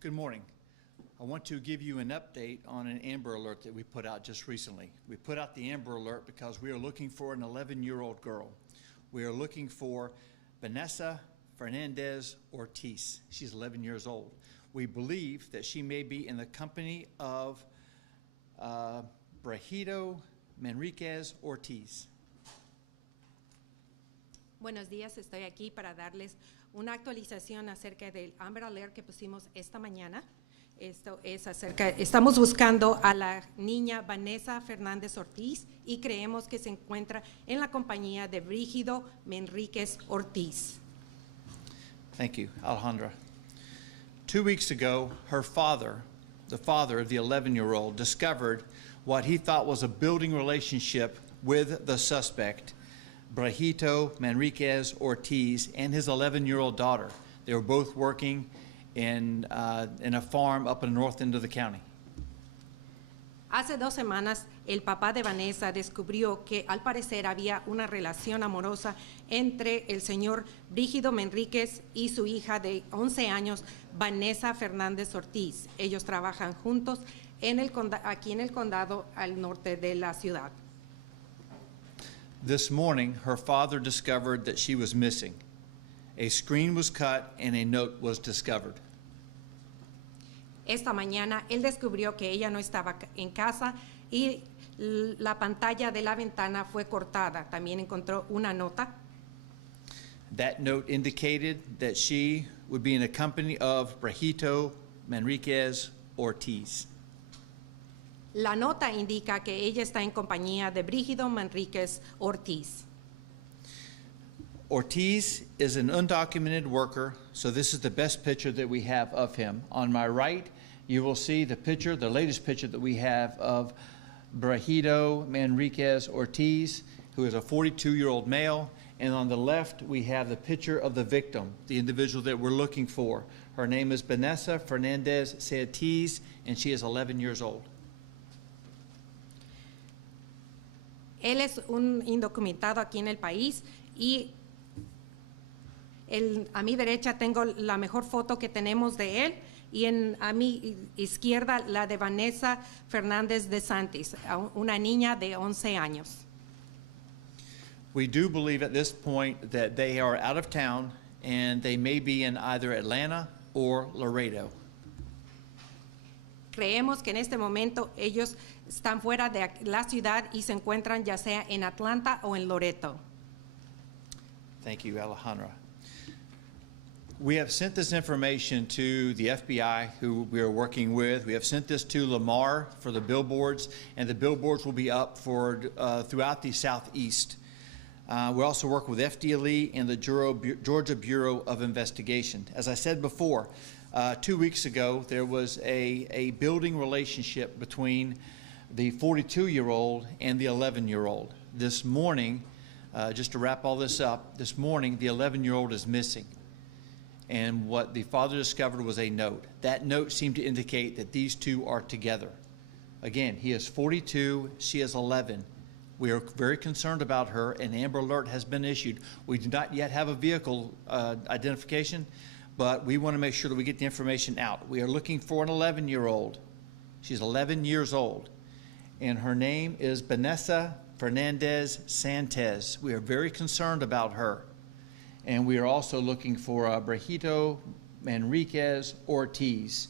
Good morning. I want to give you an update on an Amber Alert that we put out just recently. We put out the Amber Alert because we are looking for an 11-year-old girl. We are looking for Vanessa Fernandez Ortiz. She's 11 years old. We believe that she may be in the company of Brejito Manriquez Ortiz. Buenos días, estoy aquí para darles una actualización acerca del Amber Alert que pusimos esta mañana. Esto es estamos buscando a la niña Vanessa Fernández Ortiz y creemos que se encuentra en la compañía de Brígido Manríquez Ortiz. Thank you, Alejandra. 2 weeks ago, her father, the father of the 11-year-old, discovered what he thought was a building relationship with the suspect, Brejito Manriquez Ortiz, and his 11-year-old daughter. They were both working in a farm up in the north end of the county. Hace 2 semanas, el papá de Vanessa descubrió que al parecer había una relación amorosa entre el señor Brígido Manríquez y su hija de 11 años, Vanessa Fernández Ortiz. Ellos trabajan juntos aquí en el condado al norte de la ciudad. This morning, her father discovered that she was missing. A screen was cut and a note was discovered. Esta mañana, él descubrió que ella no estaba en casa y la pantalla de la ventana fue cortada. También encontró una nota. That note indicated that she would be in the company of Brejito Manriquez Ortiz. La nota indica que ella está en compañía de Brígido Manríquez Ortiz. Ortiz is an undocumented worker, so this is the best picture that we have of him. On my right, you will see the picture, the latest picture that we have of Brejito Manriquez Ortiz, who is a 42-year-old male. And on the left, we have the picture of the victim, the individual that we're looking for. Her name is Vanessa Fernandez Ortiz, and she is 11 years old. Él es un indocumentado aquí en el país y a mi derecha tengo la mejor foto que tenemos de él y a mi izquierda la de Vanessa Fernández de Santis, una niña de 11 años. We do believe at this point that they are out of town and they may be in either Atlanta or Laredo. Creemos que en este momento ellos están fuera de la ciudad y se encuentran ya sea en Atlanta o en Loreto. Thank you, Alejandra. We have sent this information to the FBI, who we are working with. We have sent this to Lamar for the billboards, and the billboards will be up for throughout the Southeast. We also work with FDLE and the Georgia Bureau of Investigation. As I said before, 2 weeks ago, there was a building relationship between the 42-year-old and the 11-year-old. This morning, just to wrap all this up, this morning the 11-year-old is missing. And what the father discovered was a note. That note seemed to indicate that these two are together. Again, he is 42, she is 11. We are very concerned about her. An Amber Alert has been issued. We do not yet have a vehicle identification, but we want to make sure that we get the information out. We are looking for an 11-year-old. She's 11 years old, and her name is Vanessa Fernandez Santes. We are very concerned about her, and we are also looking for Brejito Manriquez Ortiz.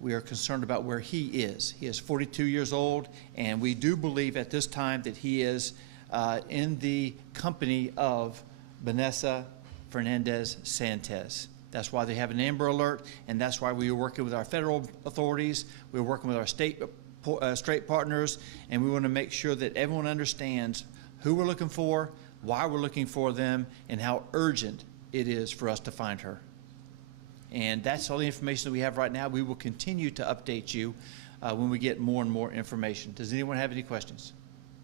We are concerned about where he is. He is 42 years old, and we do believe at this time that he is in the company of Vanessa Fernandez Santes. That's why they have an Amber Alert, and that's why we are working with our federal authorities. We're working with our state partners, and we want to make sure that everyone understands who we're looking for, why we're looking for them, and how urgent it is for us to find her. And that's all the information that we have right now. We will continue to update you when we get more and more information. Does anyone have any questions?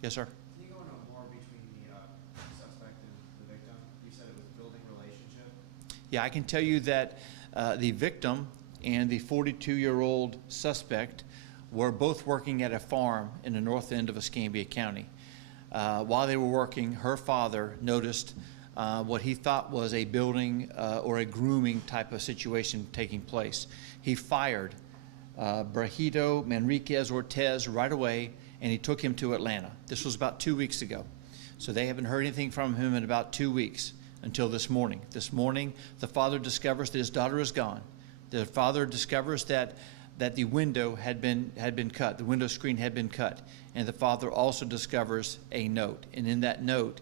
Yes, sir? Can you go into more between the suspect and the victim? You said it was a building relationship. Yeah, I can tell you that the victim and the 42-year-old suspect were both working at a farm in the north end of Escambia County. While they were working, her father noticed what he thought was a building or a grooming type of situation taking place. He fired Brigido Manriquez Ortez right away, and he took him to Atlanta. This was about 2 weeks ago. So they haven't heard anything from him in about 2 weeks until this morning. This morning, the father discovers that his daughter is gone. The father discovers that the window had been cut, the window screen had been cut. And the father also discovers a note. And in that note,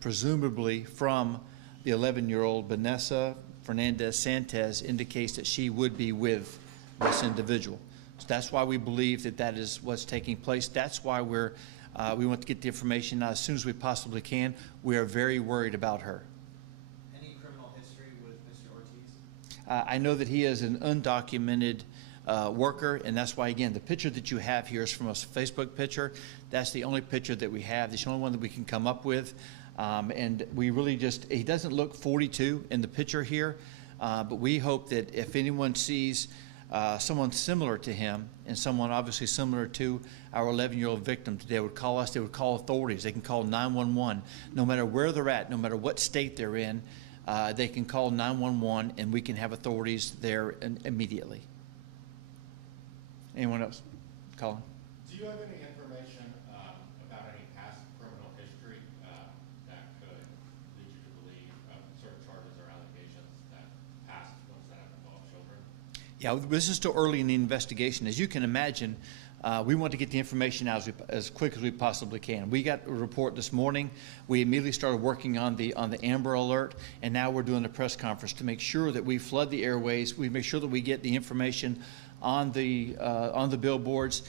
presumably from the 11-year-old Vanessa Fernandez Santos, indicates that she would be with this individual. So that's why we believe that that is what's taking place. That's why we want to get the information out as soon as we possibly can. We are very worried about her. Any criminal history with Mr. Ortiz? I know that he is an undocumented worker, and that's why, again, the picture that you have here is from a Facebook picture. That's the only picture that we have. It's the only one that we can come up with. And we really he doesn't look 42 in the picture here, but we hope that if anyone sees someone similar to him and someone obviously similar to our 11-year-old victim, they would call us, they would call authorities, they can call 911. No matter where they're at, no matter what state they're in, they can call 911 and we can have authorities there immediately. Anyone else? Colin? Do you have any information about any past criminal history that could lead you to believe certain charges or allegations that past ones that have involved children? Yeah, this is still early in the investigation. As you can imagine, we want to get the information out as quick as we possibly can. We got a report this morning. We immediately started working on the Amber Alert, and now we're doing a press conference to make sure that we flood the airways. We make sure that we get the information on the billboards,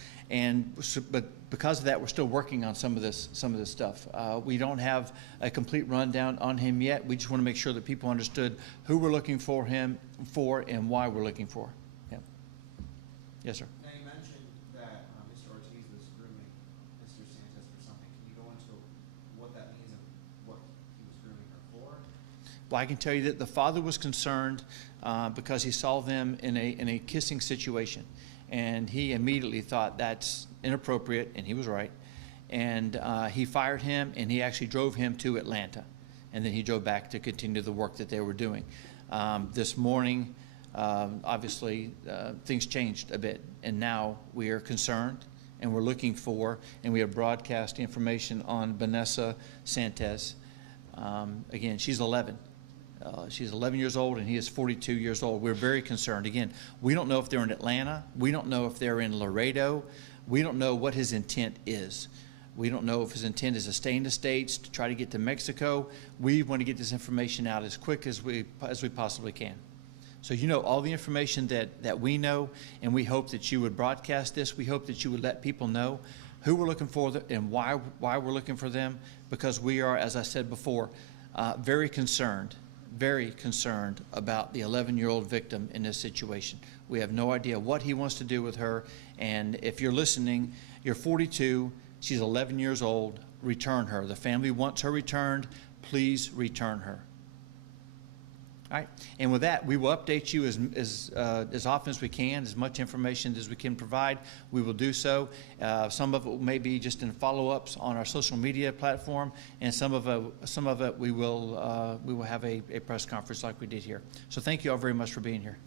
but because of that, we're still working on some of this stuff. We don't have a complete rundown on him yet. We just want to make sure that people understood who we're looking for him for and why we're looking for him. Yes, sir. Now, you mentioned that Mr. Ortiz was grooming Mr. Santos for something. Can you go into what that means and what he was grooming her for? Well, I can tell you that the father was concerned because he saw them in a kissing situation, and he immediately thought that's inappropriate, and he was right. And he fired him, and he actually drove him to Atlanta, and then he drove back to continue the work that they were doing. This morning, obviously, things changed a bit, and now we are concerned, and we're looking for, and we have broadcast information on Vanessa Santos. Again, she's 11. She's 11 years old, and he is 42 years old. We're very concerned. Again, we don't know if they're in Atlanta. We don't know if they're in Laredo. We don't know what his intent is. We don't know if his intent is to stay in the States, to try to get to Mexico. We want to get this information out as quick as we possibly can. So you know all the information that we know, and we hope that you would broadcast this. We hope that you would let people know who we're looking for and why we're looking for them, because we are, as I said before, very concerned about the 11-year-old victim in this situation. We have no idea what he wants to do with her, and if you're listening, you're 42, she's 11 years old, return her. The family wants her returned. Please return her. All right, and with that, we will update you as often as we can, as much information as we can provide. We will do so. Some of it may be just in follow-ups on our social media platform, and some of it we will have a press conference like we did here. So thank you all very much for being here.